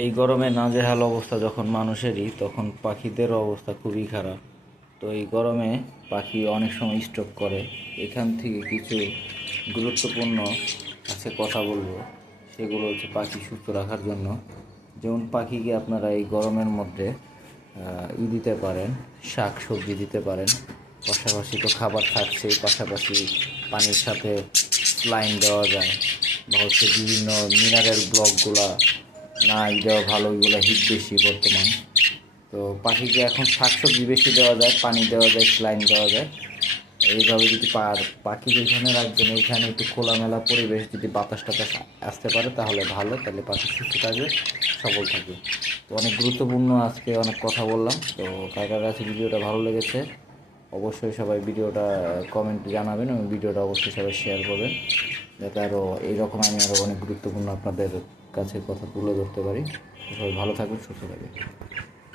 এই গরমে নাজেহাল অবস্থা যখন মানুষেরই, তখন পাখিদেরও অবস্থা খুবই খারাপ। তো এই গরমে পাখি অনেক সময় স্ট্রোক করে। এখান থেকে কিছু গুরুত্বপূর্ণ আছে কথা বলবো, সেগুলো হচ্ছে পাখি সুস্থ রাখার জন্য। যেমন পাখিকে আপনারা এই গরমের মধ্যে দিতে পারেন, শাক সবজি দিতে পারেন। পাশাপাশি তো খাবার থাকছেই, পাশাপাশি পানির সাথে স্লাইন দেওয়া যায়, বা হচ্ছে বিভিন্ন মিনারেল ব্লকগুলা না দেওয়া ভালো, ওইগুলো হিট বেশি বর্তমান। তো পাখিকে এখন শাকসবজি বেশি দেওয়া যায়, পানি দেওয়া যায়, স্লাইন দেওয়া যায়। এইভাবে যদি পাখি যেখানে রাখবেন ওইখানে একটু খোলামেলা পরিবেশ, যদি বাতাস টাতাস আসতে পারে তাহলে ভালো, তাহলে পাখি সুস্থ থাকবে, সবল থাকবে। তো অনেক গুরুত্বপূর্ণ আজকে অনেক কথা বললাম। তো কার কার কাছে ভিডিওটা ভালো লেগেছে অবশ্যই সবাই ভিডিওটা কমেন্টে জানাবেন, এবং ভিডিওটা অবশ্যই সবাই শেয়ার করবেন, যাতে আরও এইরকম আমি আরও অনেক গুরুত্বপূর্ণ আপনাদের কাছে কথা তুলে ধরতে পারি। সবাই ভালো থাকবেন, সুস্থ থাকবেন।